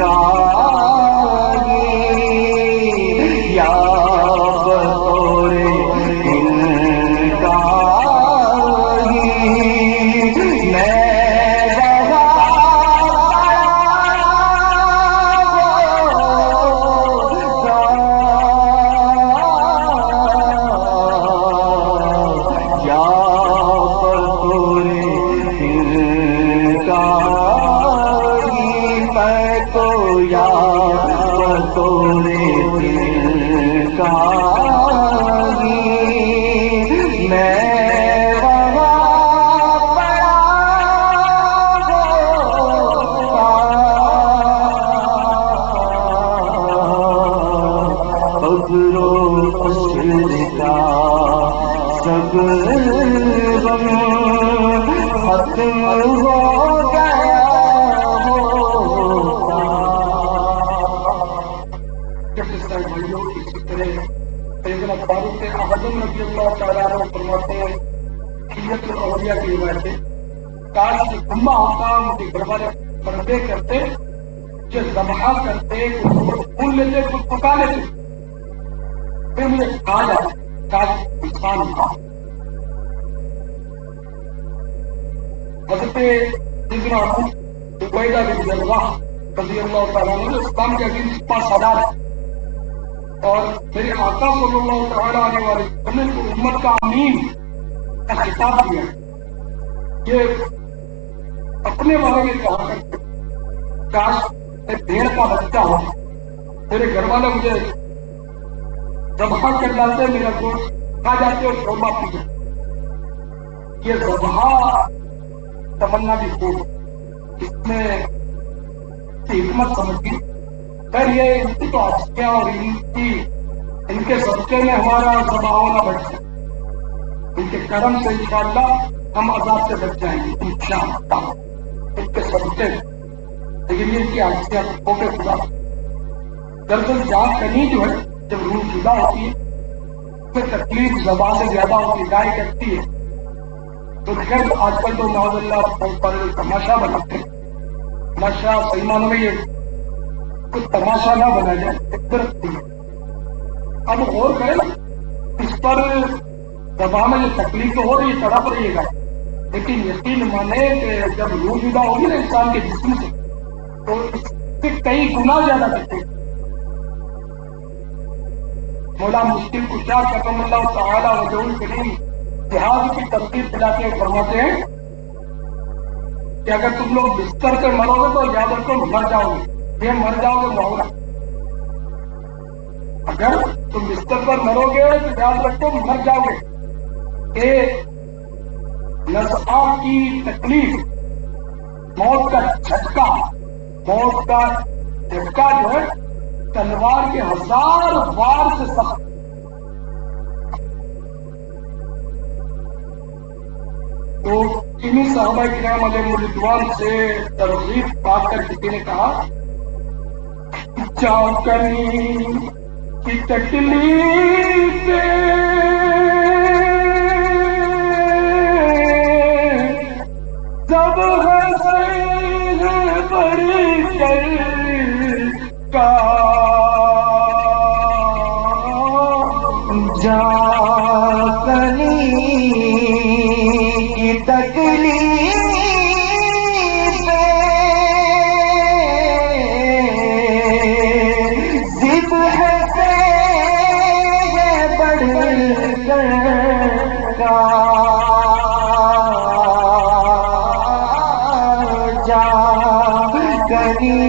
یا بطور سب غم ختم ہو گیا ہوتا. بھائیوں اسی طرح سیدنا فاروق اعظم رضی اللہ تعالیٰ عنہ فرماتے ہیں حلیت الاولیاء کی روایت ہے کاش کہ گما ہوتا مجھے گھر والے پردے کرتے مجھے ذبح کرتے کچھ پھول لیتے کچھ پکا لیتے پھر مجھے کھا جاتا کاش انسان تھا. حضرت سیدنا عبیدہ بن جرح رضی اللہ تعالیٰ عنہ اسلام کے عظیم سپہ سالار اور میرے آقا صلی اللہ تعالیٰ علیہ وسلم کو امت کا امین کا خطاب دیا کہ اپنے بارے میں کہا کرتے کاش ایک بھیڑ کا بچہ ہو میرے گھر والے مجھے ذبح کر ڈالتے میرا گوشت کھا جاتے اور شوربہ پی جاتے. یہ ذبح تمنا بھی خوب اس میں حکمت سمجھی پر یہ ان کی تو آشکیاں اور ان کے صدقے میں ہمارا ذبح ہونا بچ جائے ان کے کرم سے انشاءاللہ ہم عذاب سے بچ جائیں گے انشاءاللہ ان کے صدقے میں. لیکن یہ ان کی آشکیاں ہو کے خدا دراصل جان کنی جو ہے جب روح جدا ہوتی ہے پھر تکلیف زبان سے زیادہ ہوتی دائی کرتی ہے تو خیر آج کل تو نواز اللہ بہت سارے تماشا بناتے ہیں. تماشا صحیح معنوں میں یہ کچھ تماشا نہ بنا جائے عبرت تھی. اب غور کریں نا اس پر زبان میں یہ تکلیف تو ہو رہی ہے تڑپ رہی ہے لیکن یقین مانے کہ جب روح جدا ہوگی نا انسان کے جسم سے تو اس سے کئی گنا زیادہ کرتے ہیں. مولا مشکل کشا کرم اللہ تعالیٰ وجہ الکریم جہاز کی ترتیب دلا کے فرماتے ہیں کہ اگر تم لوگ بستر پہ مرو گے تو یاد رکھو مر جاؤ گے. یہ مر جاؤ گے محاورہ اگر تم بستر پر مرو گے تو یاد رکھو مر جاؤ گے. کہ نزعہ کی تکلیف موت کا جھٹکا جو ہے تلوار کے 1000 وار سے سخت. تو انہی صحابہ کرام علیہ رضوان سے ترغیب پا کر کسی نے کہا چاکنی کی تکلیف سب ہنسے بڑی کر کا جاکنی کی تکلیف ضد ہے بڑھ کر کا جاکنی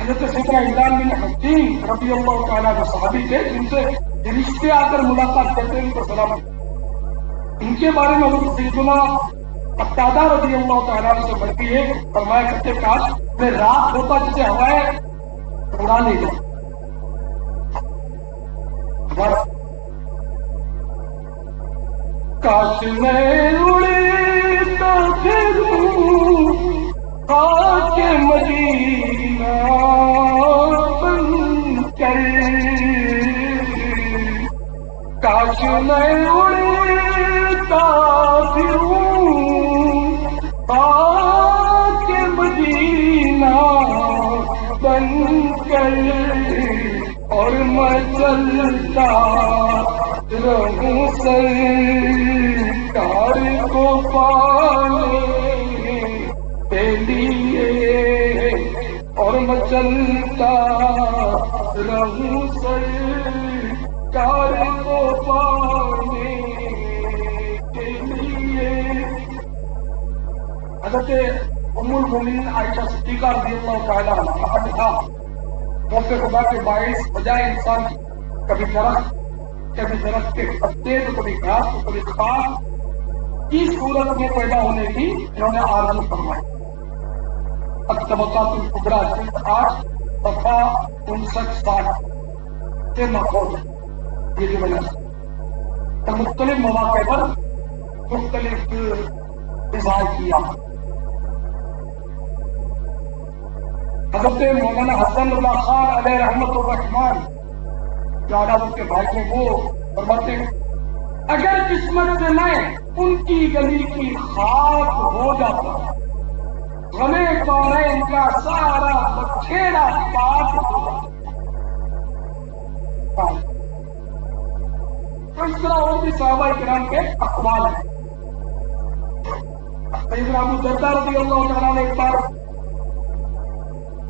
حضرت سیدنا عمران بن حسین رضی اللہ تعالیٰ عنہ صحابی تھے جن سے فرشتے آ کر ملاقات کرتے ان کو سلام. ان کے بارے میں حضرت سیدنا قتادہ رضی اللہ تعالیٰ عنہ سے بڑھتی ہے، فرمایا کرتے کاش میں رات ہوتا جسے ہوائیں اڑا لے جائے. کاش میں اڑتا پھروں خاک مدینہ بن کر، کاش میں اڑتا پھروں خاک مدینہ بن کر، اور میں چلتا رہوں سرکار کو پانے کے لیے، اور میں چلتا رہوں سرکار کو پانے کے لیے. حضرت ام المومنین عائشہ صدیقہ رضی اللہ تعالیٰ عنہا نے کہا موقع خدا کے باعث بجائے انسان کی کبھی درخت کے پتے تو کبھی گھاس تو کبھی خاص کی صورت میں پیدا ہونے کی انہوں نے آرزو فرمائی. الطبقات الکبریٰ جلد 8 صفحہ 59-60 سے ماخوذ ہے یہ جو بنا تو مختلف مواقع پر مختلف اظہار کیا. حضرت مولانا حسن اللہ خان علیہ رحمت الرحمان جو آداب کے بھائی تھے وہ فرماتے ہیں اگر قسمت سے میں ان کی گلی کی خاک ہو جاتا غمے کونین کا سارا بکھیڑا پاک ہو جاتا. تو اس طرح اور بھی صحابہ کرام کے اقوال ہیں. سیدنا ابو درداء رضی اللہ تعالیٰ نے ایک بار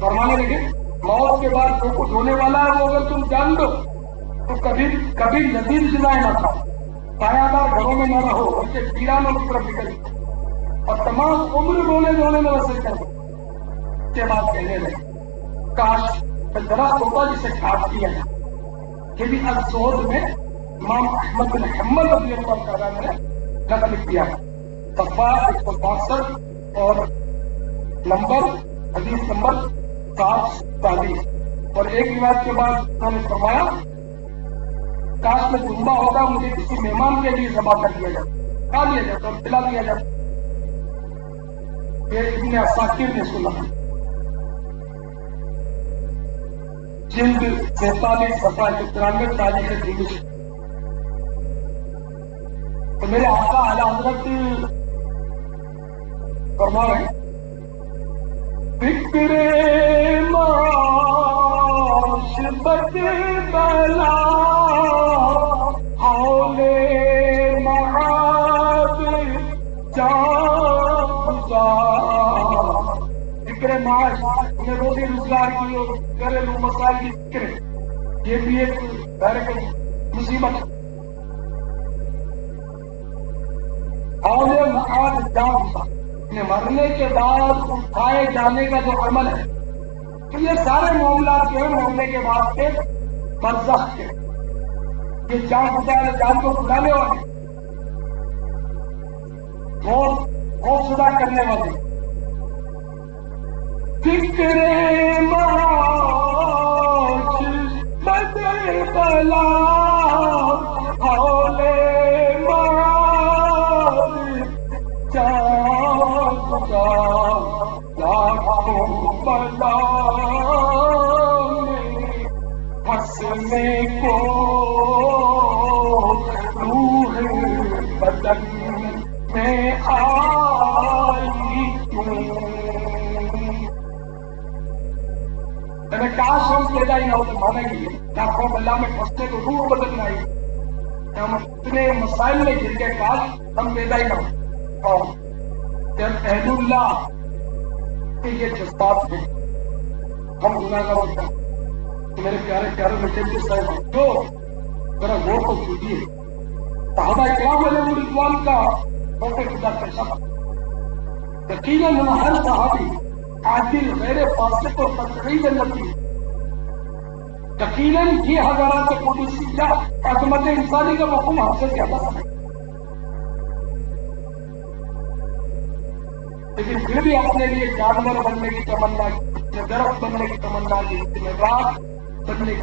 فرمانے لگے موت کے بعد جو کچھ ہونے والا ہے وہ اگر تم جان دو تو کبھی لذیذ غذائیں نہ کھاؤ، سایہ دار گھروں میں نہ رہو، ان کے پیرانوں کی طرف نکل اور تمام عمر رونے دھونے میں بسر کر دو. اس کے بعد کہنے لگے کاش درخت ہوتا جسے کاٹ دیا جائے. یہ بھی الزہد میں امام احمد بن حنبل رضی اللہ تعالیٰ نے نقل کیا ہے صفحہ 162 اور نمبر حدیث نمبر 740. اور ایک روایت کے بعد انہوں نے فرمایا کاش میں جمعہ ہوگا مجھے کسی مہمان کے لیے ذبح کر دیا جائے، کھا لیا جائے اور پلا دیا جائے. یہ ابن عساکر نے سنا جلد 47 صفحہ 93 تاریخ دمشق. تو میرے آقا اعلیٰ حضرت فرما رہے ہیں فکر معاش بد بلا حول معاد جان گزار. فکر معاش انہیں روزی روزگار کی اور گھریلو مسائل کی فکر، یہ بھی ایک مصیبت. حول معاد جان گزار مرنے کے بعد اٹھائے جانے کا جو عمل ہے تو یہ سارے معاملات جو ہے مرنے کے بعد کے برزخ کے یہ جان گزار جان کو بلانے والے خوف زدہ کرنے والے. فکر معاش بد بلا حول معاد جان لاکھوں بلا ہنسنے کو روح بدن میں آئی کیوں. میں کاش ہم پیدا ہی نہ ہو تو مانے گی لاکھوں بلا میں پھنسنے کو روح بدن میں آئی. ہم اتنے مسائل میں گر کے کاش ہم پیدا ہی نہ ہو. اور جب اہل اللہ کے یہ جذبات ہیں ہم گناہگار ہوتے ہیں تو میرے پیارے پیارے مجھے صاحب جو ذرا غور کو کیجیے صحابہ کرام علیہ رضوان کا موقع خدا کا سب یقیناً ہر صحابی عادل غیر فاسق اور قطعی جنتی. یقیناً یہ حضرات قدسیہ عظمت انسانی کا مفہوم ہم سے زیادہ سمجھتے ہیں، لیکن پھر بھی اپنے لیے جانور بننے کی تمنا کی، درخت بننے کی تمنا کی، رات بننے کی